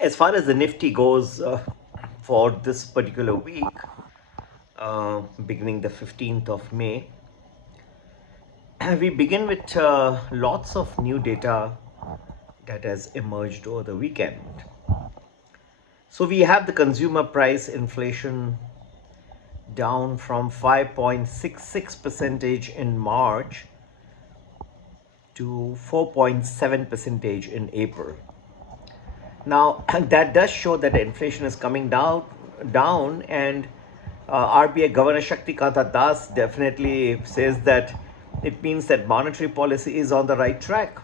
As far as the Nifty goes for this particular week, beginning the 15th of May, we begin with lots of new data that has emerged over the weekend. So we have the consumer price inflation down from 5.66 percentage in March to 4.7 percentage in April. Now that does show that the inflation is coming down, and RBI Governor Shaktikanta Das definitely says that it means that monetary policy is on the right track.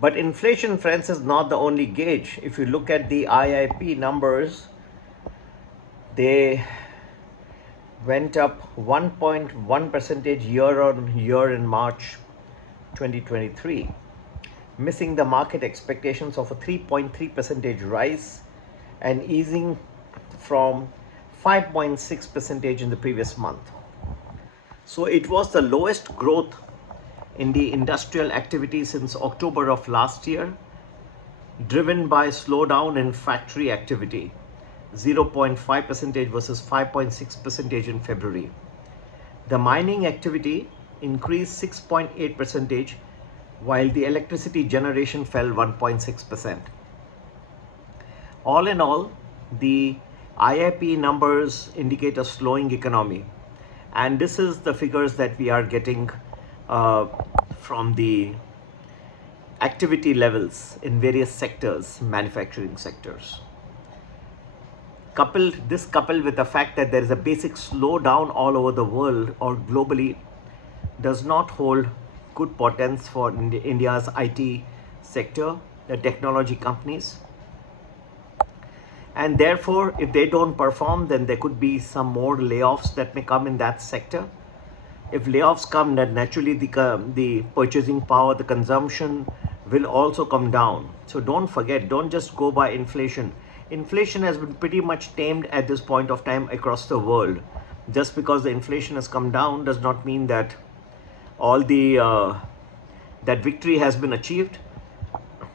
But inflation, friends, is not the only gauge. If you look at the IIP numbers, they went up 1.1 percentage year on year in March 2023, missing the market expectations of a 3.3 percentage rise and easing from 5.6 percentage in the previous month. So it was the lowest growth in the industrial activity since October of last year, driven by slowdown in factory activity, 0.5 percentage versus 5.6 percentage in February. The mining activity increased 6.8 percentage, while the electricity generation fell 1.6%. All in all, the IIP numbers indicate a slowing economy, and this is the figures that we are getting from the activity levels in various sectors, manufacturing sectors. Coupled with the fact that there is a basic slowdown all over the world or globally, does not hold good portents for India's IT sector, the technology companies. And therefore, if they don't perform, then there could be some more layoffs that may come in that sector. If layoffs come, then naturally the purchasing power, the consumption will also come down. So don't forget, don't just go by inflation. Inflation has been pretty much tamed at this point of time across the world. Just because the inflation has come down does not mean that all the that victory has been achieved.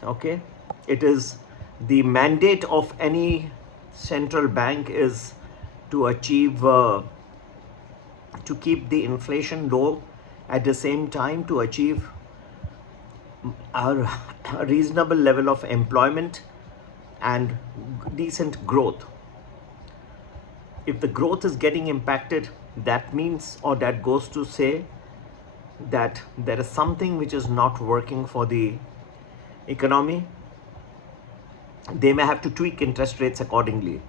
Okay, it is the mandate of any central bank is to achieve to keep the inflation low, at the same time to achieve a reasonable level of employment and decent growth. If the growth is getting impacted, that means, or that goes to say, that there is something which is not working for the economy. They may have to tweak interest rates accordingly.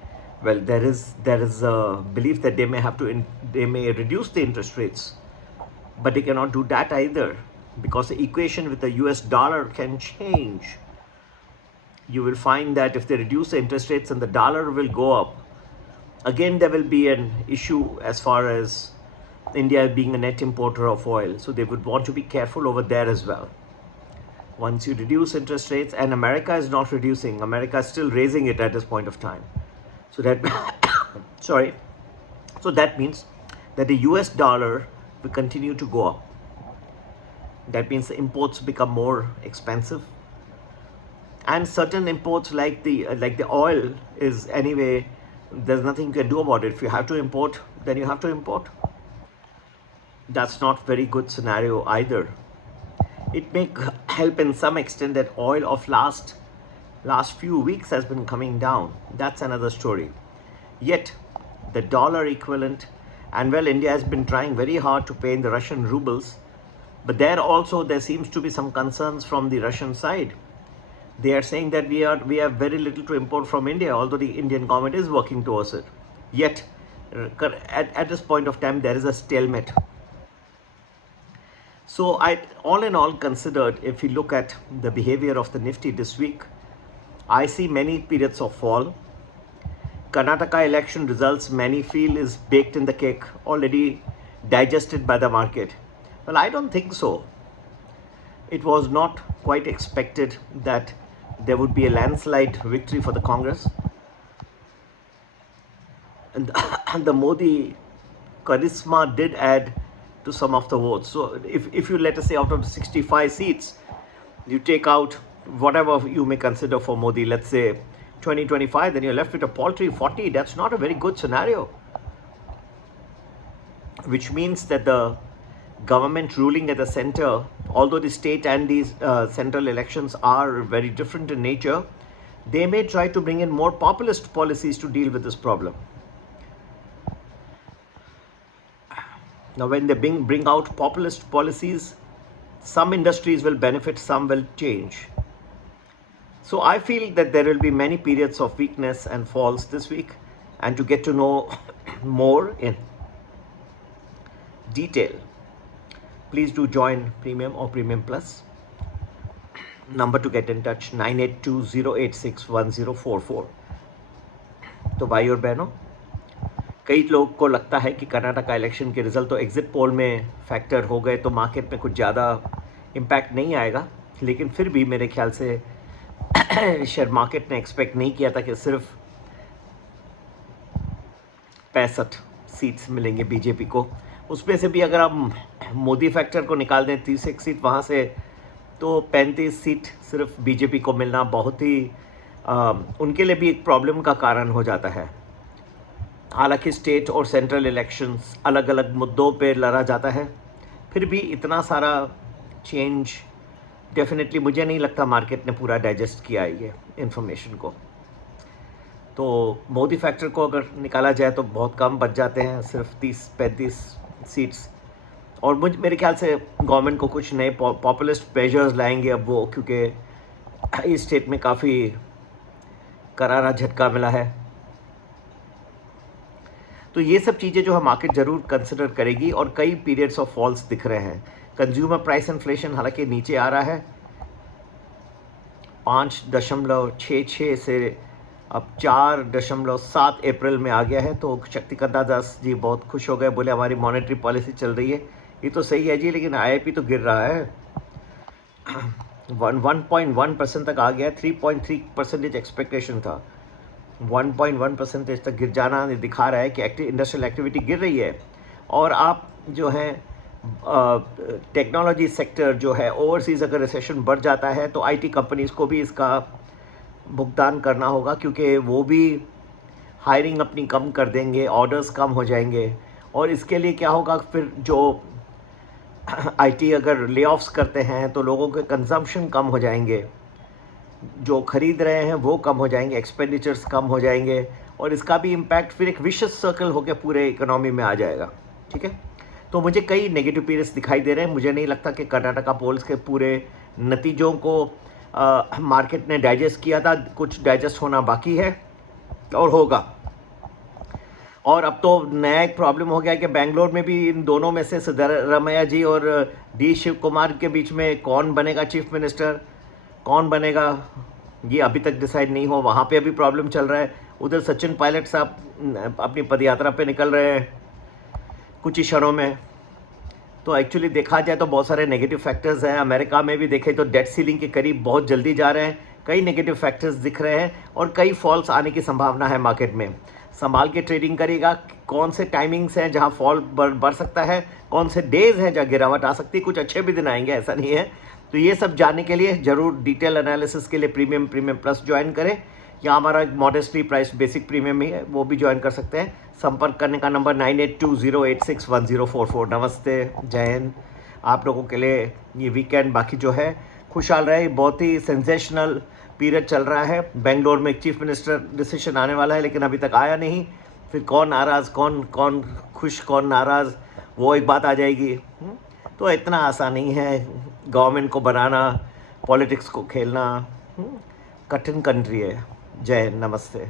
Well, there is a belief that they may reduce the interest rates, but they cannot do that either, because the equation with the US dollar can change. You will find that if they reduce the interest rates and the dollar will go up, again there will be an issue as far as India being a net importer of oil. So they would want to be careful over there as well. Once you reduce interest rates, and America is not reducing, America is still raising it at this point of time. So that sorry. So that means that the US dollar will continue to go up. That means the imports become more expensive. And certain imports like the oil is anyway, there's nothing you can do about it. If you have to import, then you have to import. That's not very good scenario either. It may help in some extent that oil of last few weeks has been coming down. That's another story. Yet the dollar equivalent, and well, India has been trying very hard to pay in the Russian rubles, but there seems to be some concerns from the Russian side. They are saying that we have very little to import from India, although the Indian government is working towards it. Yet at this point of time, there is a stalemate. So all in all considered, if you look at the behavior of the Nifty this week, I see many periods of fall. Karnataka election results, many feel is baked in the cake, already digested by the market. Well, I don't think so. It was not quite expected that there would be a landslide victory for the Congress. And the Modi charisma did add to some of the votes. So if you, let us say, out of the 65 seats, you take out whatever you may consider for Modi, let's say 2025, then you're left with a paltry 40. That's not a very good scenario, which means that the government ruling at the center, although the state and these central elections are very different in nature, they may try to bring in more populist policies to deal with this problem. Now, when they bring out populist policies, some industries will benefit, some will change. So I feel that there will be many periods of weakness and falls this week, and to get to know more in detail, please do join Premium or Premium Plus. Number to get in touch 9820861044. तो भाई और बहनों, कई लोगों को लगता है कि कर्नाटका इलेक्शन के रिजल्ट तो एग्जिट पोल में फैक्टर हो गए तो मार्केट में कुछ ज़्यादा इम्पैक्ट नहीं आएगा, लेकिन फिर भी मेरे ख्याल से शेयर मार्केट ने एक्सपेक्ट नहीं किया था कि सिर्फ 65 सीट्स मिलेंगे बीजेपी को। उसमें से भी अगर आप मोदी फैक्टर को निकाल दें 31 सीट वहाँ से, तो 35 सीट सिर्फ बीजेपी को मिलना बहुत ही उनके लिए भी एक प्रॉब्लम का कारण हो जाता है। हालांकि स्टेट और सेंट्रल इलेक्शंस अलग अलग मुद्दों पे लड़ा जाता है, फिर भी इतना सारा चेंज डेफिनेटली मुझे नहीं लगता मार्केट ने पूरा डाइजेस्ट किया है ये इन्फॉर्मेशन को। तो मोदी फैक्टर को अगर निकाला जाए तो बहुत कम बच जाते हैं, सिर्फ 30-35 सीट्स। और मेरे ख्याल से गवर्नमेंट को कुछ नए पॉपुलिस्ट मेजर्स लाएंगे अब वो, क्योंकि इस स्टेट में काफ़ी करारा झटका मिला है। तो ये सब चीज़ें जो है मार्केट ज़रूर कंसिडर करेगी, और कई पीरियड्स ऑफ फॉल्स दिख रहे हैं। कंज्यूमर प्राइस इन्फ्लेशन हालांकि नीचे आ रहा है 5.66 से अब 4.7 अप्रैल में आ गया है। तो शक्तिकांता दास जी बहुत खुश हो गए, बोले हमारी मॉनेटरी पॉलिसी चल रही है। ये तो सही है जी, लेकिन आईआईपी तो गिर रहा है 1.1% तक आ गया है। 3.3% एक्सपेक्टेशन था, 1.1% तक गिर जाना दिखा रहा है कि इंडस्ट्रियल एक्टिविटी गिर रही है। और आप जो है टेक्नोलॉजी सेक्टर जो है ओवरसीज़ अगर रिसेशन बढ़ जाता है तो आईटी कंपनीज़ को भी इसका भुगतान करना होगा, क्योंकि वो भी हायरिंग अपनी कम कर देंगे, ऑर्डर्स कम हो जाएंगे। और इसके लिए क्या होगा, फिर जो आईटी अगर ले ऑफ्स करते हैं तो लोगों के कंजम्पशन कम हो जाएंगे, जो खरीद रहे हैं वो कम हो जाएंगे, एक्सपेंडिचर्स कम हो जाएंगे, और इसका भी इम्पैक्ट फिर एक विशस सर्कल होकर पूरे इकोनॉमी में आ जाएगा। ठीक है, तो मुझे कई नेगेटिव पीरियड्स दिखाई दे रहे हैं। मुझे नहीं लगता कि कर्नाटका पोल्स के पूरे नतीजों को मार्केट ने डाइजेस्ट किया था, कुछ डाइजेस्ट होना बाकी है और होगा। और अब तो नया एक प्रॉब्लम हो गया कि बेंगलोर में भी इन दोनों में से सिद्धरामैया जी और डी शिव कुमार के बीच में कौन बनेगा चीफ मिनिस्टर, कौन बनेगा, ये अभी तक डिसाइड नहीं हो। वहाँ पे अभी प्रॉब्लम चल रहा है। उधर सचिन पायलट साहब अपनी पदयात्रा पे निकल रहे हैं कुछ ही क्षणों में। तो एक्चुअली देखा जाए तो बहुत सारे नेगेटिव फैक्टर्स हैं। अमेरिका में भी देखें तो डेट सीलिंग के करीब बहुत जल्दी जा रहे हैं। कई नेगेटिव फैक्टर्स दिख रहे हैं और कई फॉल्स आने की संभावना है मार्केट में। संभाल के ट्रेडिंग करेगा। कौन से टाइमिंग्स हैं जहां फॉल बढ़ सकता है, कौन से डेज हैं जहां गिरावट आ सकती है। कुछ अच्छे भी दिन आएंगे, ऐसा नहीं है। तो ये सब जानने के लिए ज़रूर डिटेल एनालिसिस के लिए प्रीमियम प्लस ज्वाइन करें, या हमारा मॉडेस्टली प्राइस बेसिक प्रीमियम ही है, वो भी ज्वाइन कर सकते हैं। संपर्क करने का नंबर 9820861044। नमस्ते, जय हिंद। आप लोगों के लिए ये वीकेंड बाकी जो है खुशहाल रहे। बहुत ही सेंसेशनल पीरियड चल रहा है। बेंगलोर में एक चीफ मिनिस्टर डिसीजन आने वाला है, लेकिन अभी तक आया नहीं। फिर कौन नाराज़, कौन खुश, कौन नाराज़, वो एक बात आ जाएगी। तो इतना आसान नहीं है गवर्नमेंट को बनाना, पॉलिटिक्स को खेलना। कठिन कंट्री है। जय हिंद, नमस्ते।